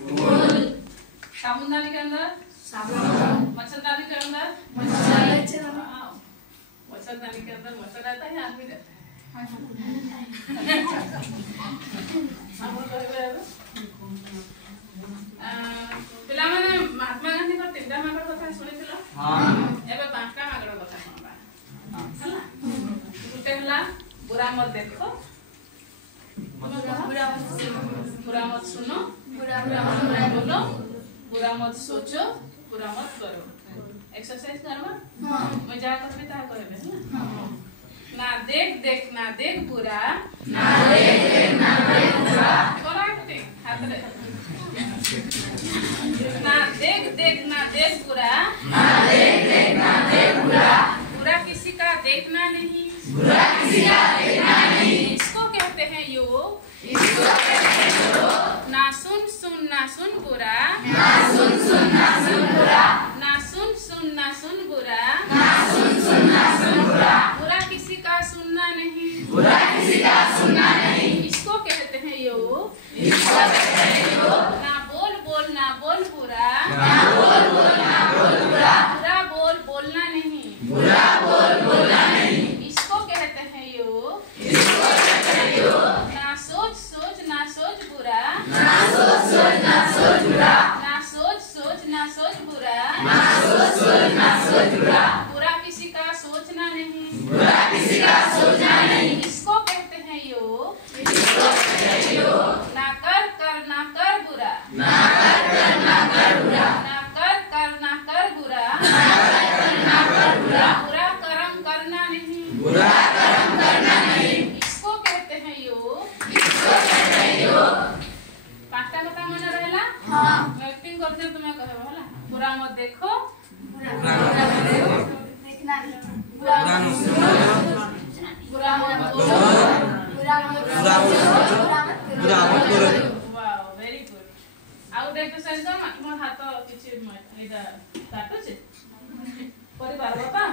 फूल। साबुनदानी के अंदर साबुन। मच्छरदानी के अंदर मच्छरदानी के अंदर मच्छर रहता है, आदमी रहता है। ପିଲାମାନେ ମହାତ୍ମା ଗାନ୍ଧୀଙ୍କ 3ଟା ମାଗଡ଼ କଥା ଶୁଣିଥିଲ? ଏବେ 5ଟା ମାଗଡ଼ କଥା ଶୁଣବା ହେଲା। ଗୋଟେ ହେଲା ବୁରା ମତ ଦେଖ, बुरा मत सुनो, बुरा मत बोलो, बुरा मत सोचो, बुरा मत करो। एक्सरसाइज करवा मैं जा करबे ता करबे ना देख देख ना देख बुरा, ना देख देख ना देख बुरा। करेक्ट हाथ रे। ना देख देख ना देख बुरा, ना देख देख ना देख बुरा। बुरा किसी का देखना नहीं, बुरा किसी का देखना नहीं। इसको कहते हैं योग, इसको कहते हैं योग। ना सुन सुन ना सुन बुरा, ना सुन सुन ना सुन बुरा। ना सुन सुन ना सुन बुरा, ना सुन सुन ना सुन बुरा। बुरा किसी का सुनना नहीं, बुरा किसी का सुनना नहीं। इसको कहते हैं योग, इसको कहते हैं योग। ना बोल बोल ना बोल बुरा, ना बोल बोल ना बोल बुरा। बुरा बोल बोलना नहीं, बुरा बोल बोलना नहीं। इसको कहते हैं योग, इसको कहते हैं योग। ना सोच सोच ना सोच बुरा, ना सोच सोच ना सोच बुरा। ना सोच सोच ना सोच बुरा, ना सोच सोच ना सोच बुरा। बुरा किसी का सोचना नहीं, बुरा किसी का सोचना नहीं। इसको कहते हैं योग, इसको कहते हैं योग। ना कर कर ना कर बुरा, ना कर कर ना कर बुरा। ना कर कर ना कर बुरा, ना कर कर ना कर बुरा। बुरा कर्म करना नहीं, बुरा कर्म करना नहीं। इसको कहते हैं योग, इसको कहते हैं योग। 5टा কথা মনে রহিলা? हाँ। मैं एक्टिंग करते तुम्हें कहबो होला। बुरा मत देखो, बुरा मत देखो। बुरा मत सुनो, बुरा मत बोलो, बुरा मत करो। Wow very good. आउ देखो सेंसर मा तुम हाथ किछि एदा काटो छे परिवार बापा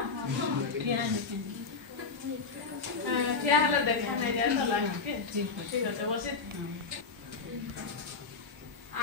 क्या हालत देखा नहीं जाए तो लास्ट के ठीक है बस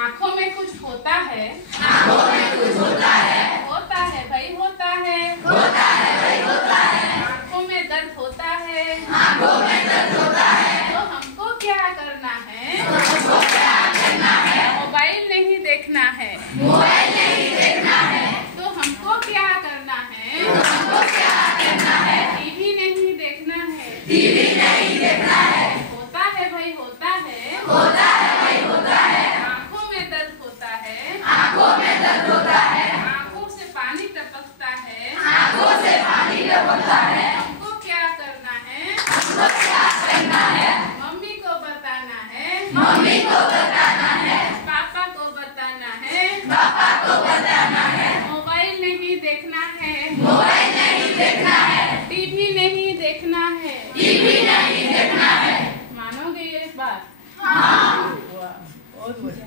आंखों में कुछ होता है, आंखों में कुछ होता है। होता है भाई होता है, होता है भाई होता है। आंखों में दर्द होता है, आंखों में दर्द होता है। तो हमको क्या करना है? हमको क्या करना है? मोबाइल नहीं देखना है, मोबाइल नहीं देखना है। तो हमको क्या करना है? हमको क्या करना है? टीवी नहीं देखना है, टीवी नहीं देखना है। होता है भाई होता है, होता है भाई होता है। आंखों में दर्द होता है, आंखों में दर्द होता है। आंखों से पानी टपकता है, आंखों से पानी टपकता है। हमको क्या करना है? हमको क्या करना है? मम्मी को बताना है, मम्मी को बताना है। पापा को बताना है, पापा को बताना है। मोबाइल नहीं देखना है, मोबाइल नहीं देखना है। टीवी नहीं देखना है। टीवी नहीं देखना है। मानोगे ये बात? हाँ। वाह, बहुत बढ़िया।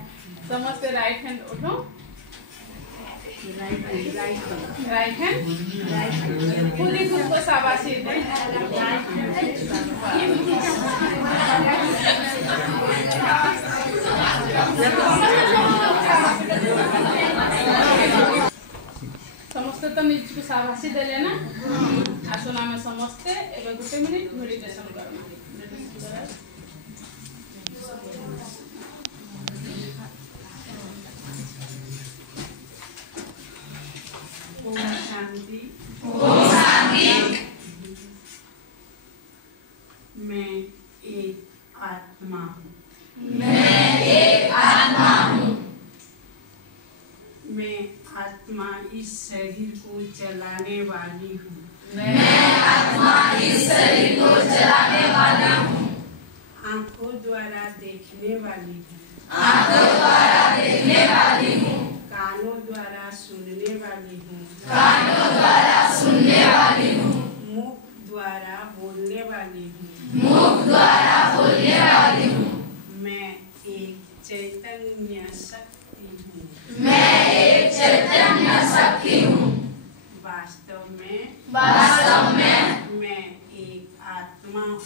समझते राइट हैंड उठो, राइट हैंड खुद ही खुद को शाबाशी दे। समस्ते तो निज को शाबाशी दे लेना। आसना में समस्ते एबे गुटे मिनिट मेडिटेशन करना। ओम शांति। ओम शांति। मैं एक आत्मा हूँ, मैं एक आत्मा हूँ। मैं आत्मा इस शरीर को चलाने वाली हूँ, मैं आत्मा इस शरीर को चलाने वाली हूँ। आंखों द्वारा देखने वाली हूँ, आंखों द्वारा देखने वाली हूँ। कानों द्वारा सुनने वाली हूँ, कानों द्वारा सुनने वाली हूँ। मुख द्वारा बोलने वाली हूँ, मुख द्वारा बोलने वाली हूँ। मैं एक चैतन्य शक्ति हूँ, मैं एक चैतन्य शक्ति हूँ। वास्तव में मैं एक आत्मा हूँ।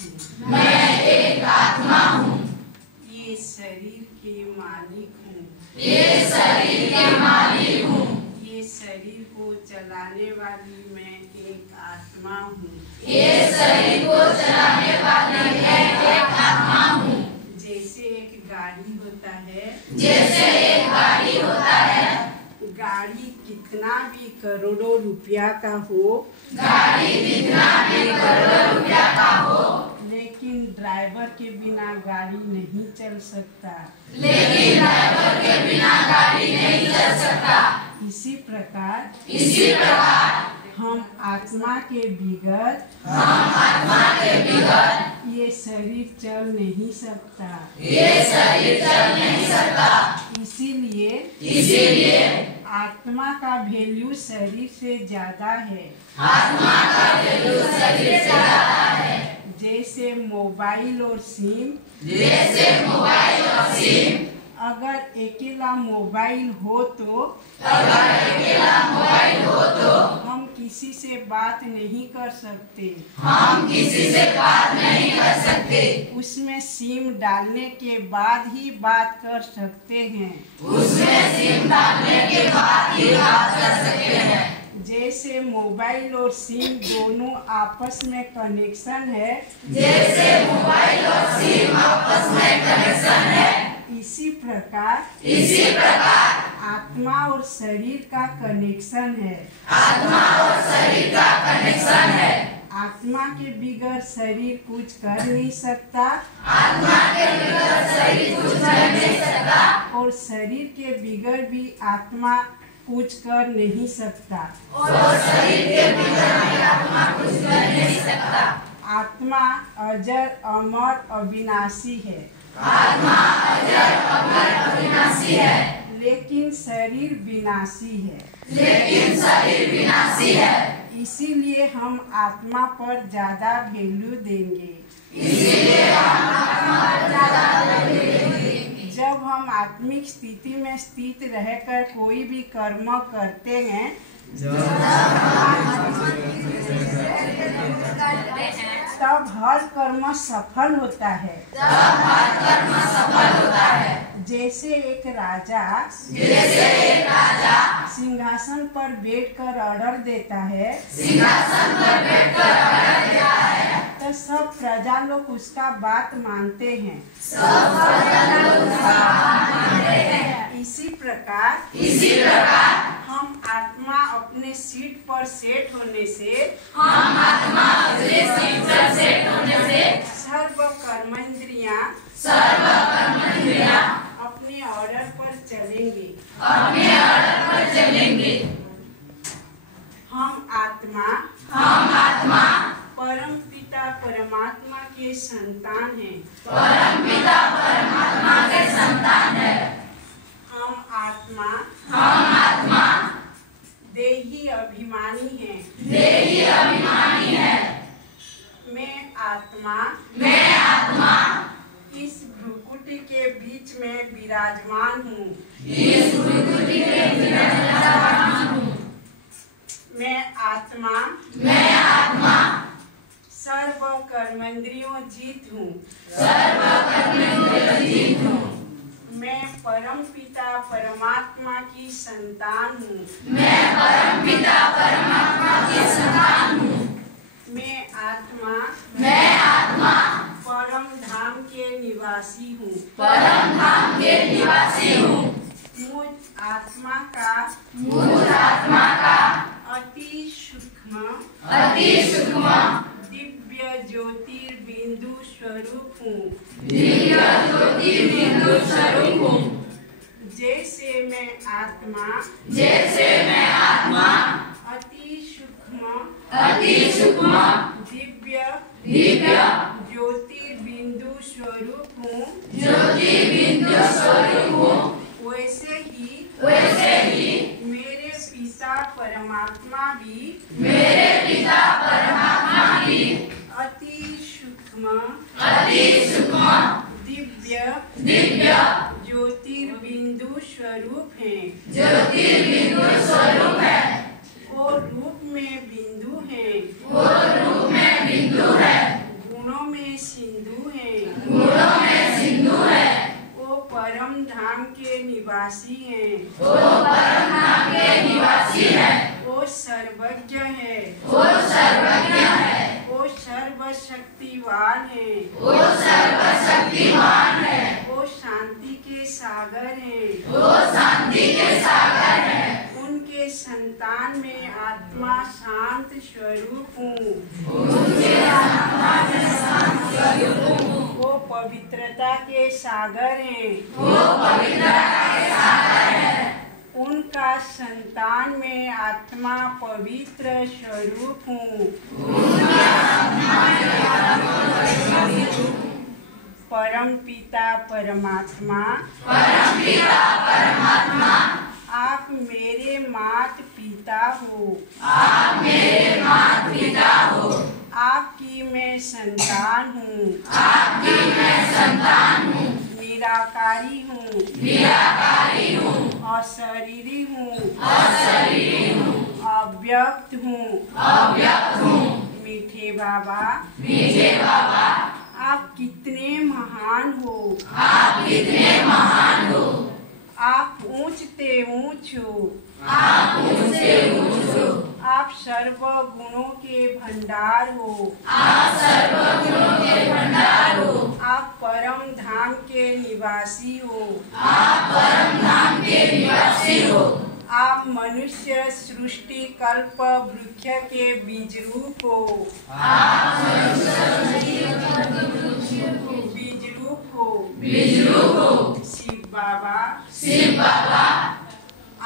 मैं एक आत्मा हूँ। ये शरीर के मालिक मालिक हूँ। ये शरीर के मालिक हूँ। ये शरीर को चलाने वाली मैं एक आत्मा हूँ। ये शरीर को चलाने वाली मैं एक आत्मा हूँ। जैसे एक गाड़ी होता है, जैसे एक गाड़ी होता है, गाड़ी कितना भी करोड़ों रुपया का हो, गाड़ी कितना भी करोड़ों रुपया का हो, लेकिन ड्राइवर के बिना गाड़ी नहीं चल सकता। लेकिन ड्राइवर के बिना गाड़ी नहीं चल सकता। इसी प्रकार हम आत्मा के बिगड़ ये शरीर चल नहीं सकता। ये शरीर चल नहीं सकता। इसीलिए आत्मा का वैल्यू शरीर से ज्यादा है। आत्मा का वैल्यू शरीर से ज्यादा है। जैसे मोबाइल और सिम, जैसे मोबाइल और सिम, अगर अकेला मोबाइल हो तो हम किसी से बात नहीं कर सकते। हम किसी से बात नहीं कर सकते। उसमें सिम डालने के बाद ही बात कर सकते हैं। उसमें सिम डालने के बाद ही बात कर सकते हैं। जैसे मोबाइल और सिम दोनों आपस में कनेक्शन है, जैसे मोबाइल और सिम आपस में कनेक्शन है, इसी प्रकार आत्मा और शरीर का कनेक्शन है। आत्मा और शरीर का कनेक्शन है। आत्मा के बिगड़ शरीर कुछ कर नहीं सकता। आत्मा के बिगड़ शरीर कुछ कर नहीं सकता। और शरीर के बिगड़ भी आत्मा कुछ कर नहीं सकता। और शरीर के बिगड़ भी आत्मा कुछ कर नहीं सकता। आत्मा अजर अमर अविनाशी है। आत्मा अजर अमर अविनाशी है। लेकिन शरीर विनाशी है। लेकिन शरीर विनाशी है। इसीलिए हम आत्मा पर ज्यादा वैल्यू देंगे। इसीलिए हम आत्मा पर ज्यादा वैल्यू देंगे। जब हम आत्मिक स्थिति में स्थित रहकर कोई भी कर्म करते हैं, तब हर कर्म सफल होता है। जैसे एक राजा सिंहासन पर बैठकर ऑर्डर देता है, तो सब प्रजा लोग उसका बात मानते हैं। इसी प्रकार हम आत्मा अपने सीट पर सेट होने से सर्व कर्मेंद्रियां अपने ऑर्डर पर चलेंगे। हम आत्मा परम पिता परमात्मा के संतान हैं। हम आत्मा देही अभिमानी हैं। मैं आत्मा इस भ्रुकुटी के बीच में विराजमान हूँ। मैं आत्मा सर्व कर्मेंद्रियों जीत हूँ। मैं परम पिता परमात्मा की संतान हूँ। मैं आत्मा परम धाम के निवासी हूँ। मुझ आत्मा का अति सूक्ष्म दिव्य ज्योतिर्बिंदु स्वरूप हूँ। जैसे मैं आत्मा अति सूक्ष्म दिव्य ज्योतिर्बिंदु स्वरूप हूँ, वैसे ही मेरे पिता परमात्मा भी अति सूक्ष्म दिव्य ज्योतिर्बिंदु स्वरूप हैं। वो रूप में बिंदु हैं। गुणों में सिंधु हैं। वो परम धाम धाम के निवासी हैं। वो परम धाम के निवासी है। वो सर्वज्ञ है। वो सर्वज्ञ है। वो सर्वशक्तिवान है। वो सर्वशक्तिमान है। वो शांति के सागर हैं। वो शांति के सागर है। उनके संतान में आत्मा शांत स्वरूप हूँ। उनके आत्मा में शांत स्वरूप हूँ। वो पवित्रता के सागर हैं। वो पवित्रता के सागर है। उनका संतान में आत्मा पवित्र स्वरूप हूँ। उनके आत्मा में आत्मा स्वरूप हूँ। परम पिता परमात्मा, परम पिता परमात्मा, आप मेरे मात पिता हो। आप मेरे माता पिता हो। आपकी मैं संतान हूँ। आपकी मैं संतान हूँ। निराकारी हूँ। निराकारी हूँ। अशरीरी हूँ। अशरीरी हूँ। अव्यक्त हूँ। अव्यक्त हूँ। मीठे बाबा, मीठे बाबा, आप कितने महान हो। आप कितने महान हो। आप ऊंचते ऊंच हो। आप ऊंचे ऊंच हो। आप सर्व गुणों के भंडार हो। आप सर्व गुणों के भंडार हो। आप परम धाम के निवासी हो। आप परम धाम के निवासी हो। आप मनुष्य सृष्टि कल्प वृक्ष के बीज रूप हो। आप मनुष्य बीज रूप हो। बीज रूप हो। शिव बाबा, शिव बाबा,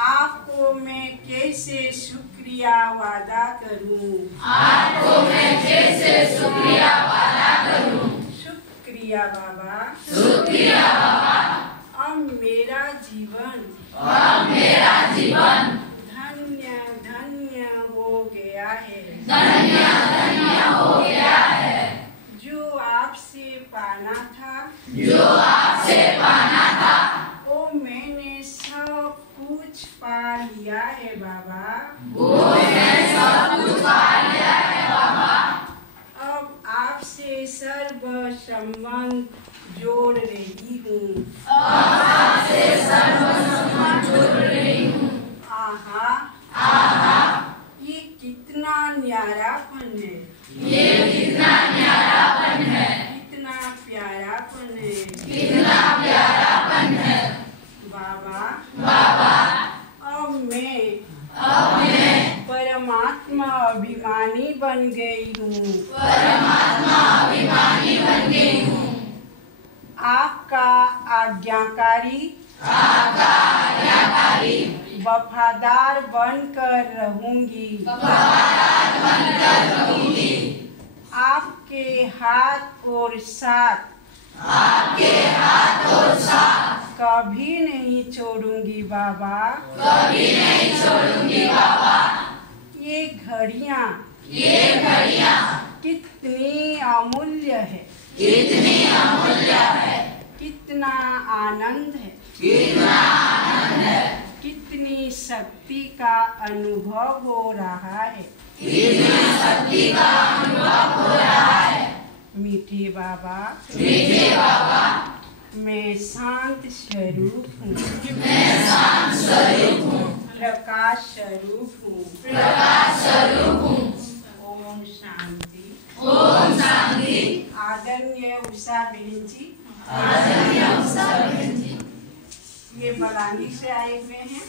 आपको मैं कैसे शुक्रिया वादा करूं। आपको मैं कैसे शुक्रिया वादा करूं। शुक्रिया बाबा, शुक्रिया बाबा, अब मेरा जीवन अब मेरा जीवन धन्य धन्य हो गया है। धन्य धन्य हो गया है। जो आपसे पाना था, जो आपसे पाना था, वो मैंने सब कुछ पा लिया है बाबा। वो मैं सब कुछ पा लिया है बाबा। अब आपसे सर्व संबंध जोड़ रही हूँ। अब आपसे सर्व संबंध जोड़ रही हूँ। आहा, आहा, ये कितना न्यारापन है। ये कितना न्यारापन है। कितना प्यारापन है। कितना प्यारापन है। बाबा, बाबा, अब मैं परमात्मा अभिमानी बन गई हूँ। परमात्मा अभिमानी बन गई हूँ। आपका आज्ञाकारी, आपका आज्ञाकारी, वफादार बनकर रहूंगी। वफादार बनकर रहूंगी। आपके हाथ और साथ, आपके हाथ और साथ कभी नहीं छोड़ूंगी बाबा। कभी नहीं छोड़ूंगी बाबा। ये घड़ियाँ कितनी अमूल्य है। कितनी अमूल्य है। कितना आनंद है। कितना आनंद है। कितनी शक्ति का अनुभव हो रहा है। कितनी शक्ति का अनुभव हो रहा है। मीठे बाबा, मीठे बाबा, मैं शांत स्वरूप हूँ। मैं शांत स्वरूप हूँ। प्रकाश स्वरूप हूँ। प्रकाश स्वरूप हूँ। ओम शांति। ओम शांति। आदरणीय उषा बहन जी, आदरणीय उषा बहन जी, ये बलानी से आए हुए हैं।